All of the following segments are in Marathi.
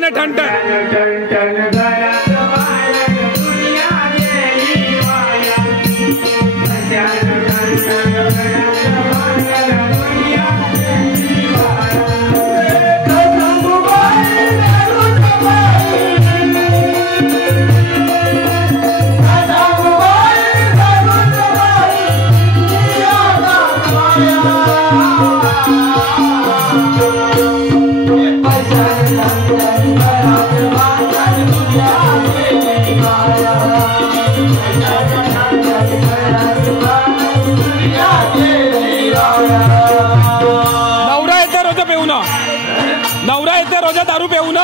पैशाने ठणठण नवरा येते रोजा दारू पिऊन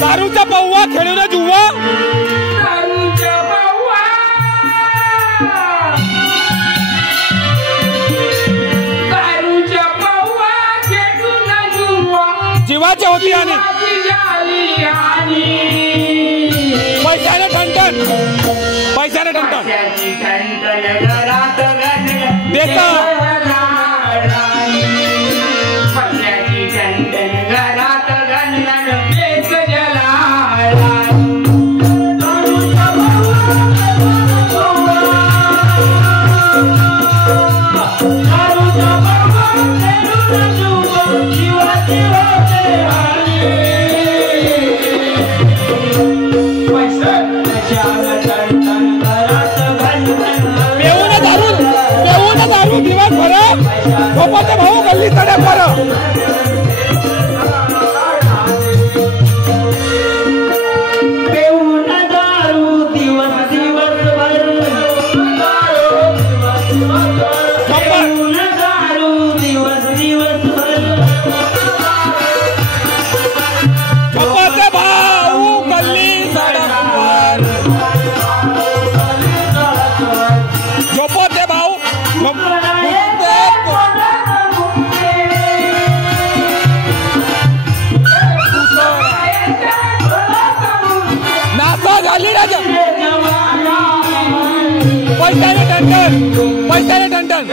दारूचा पौवा खेळून जुवा जीवाची होती आणि पैशाने ठणठण पैशाने ठणठण देता दिवस भर झोपते भाऊ गल्ली तडे पर पैशाने ठणठण पैशाने ठणठण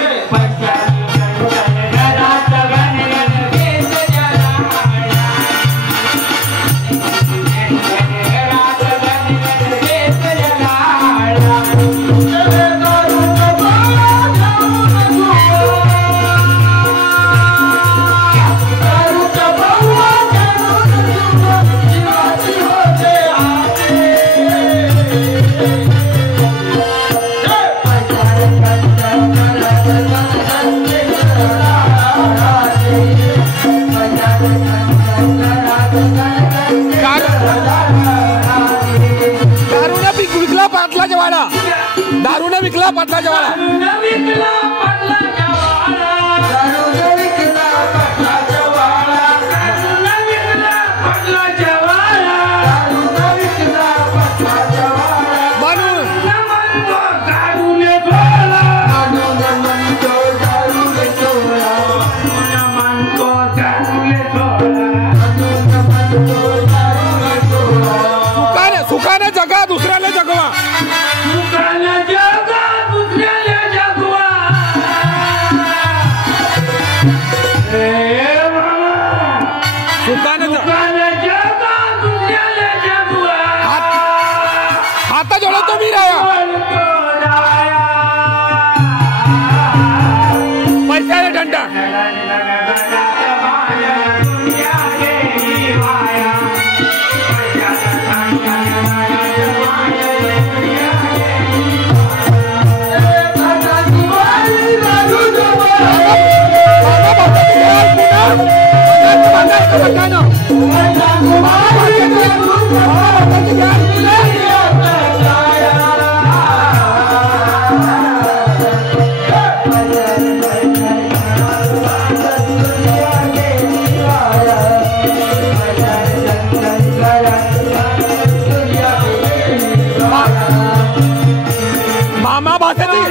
दारूने विकला पाटलाच्या वाडा सुखाने जगा दुसऱ्याला जगवा, सुखाने जगा दुसऱ्याला जगवा। मामा भाषेची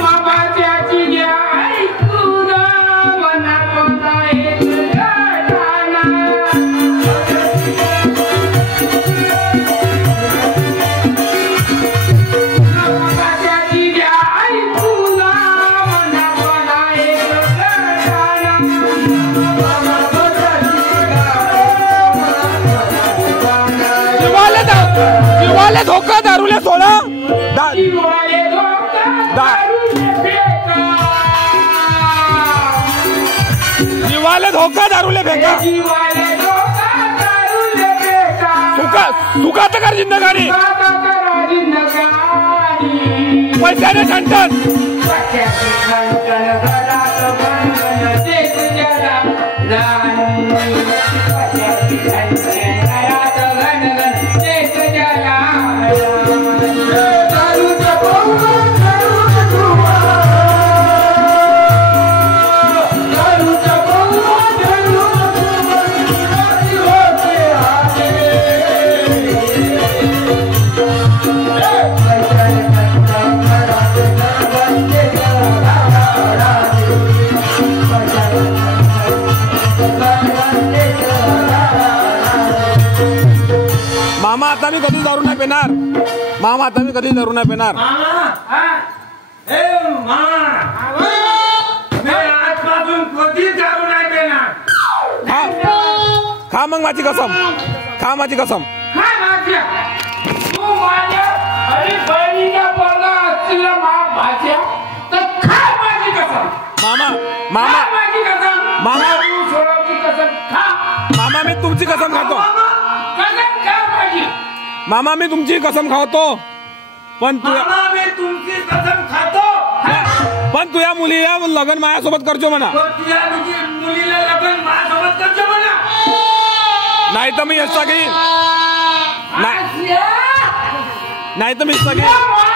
जीवाले धोका दारूले सोडा जीवाले धोका दारूले फेका सुखात कर जिंदगानी पैशाने ठणठण मामा आता मी कधी दारू नाही पेणार मामा आता मी कधी दारू नाही पेणार खा मग माझी कसम खा माझी कसम मामा मामा मामा मामा मी तुमची कसम खातो मामा मी तुमची कसम खातो पण तुझ्या मुलीला लग्न माझ्यासोबत करजो म्हणा नाही तर मी हिस्सा घेईन नाही तर मी हिस्सा घेईन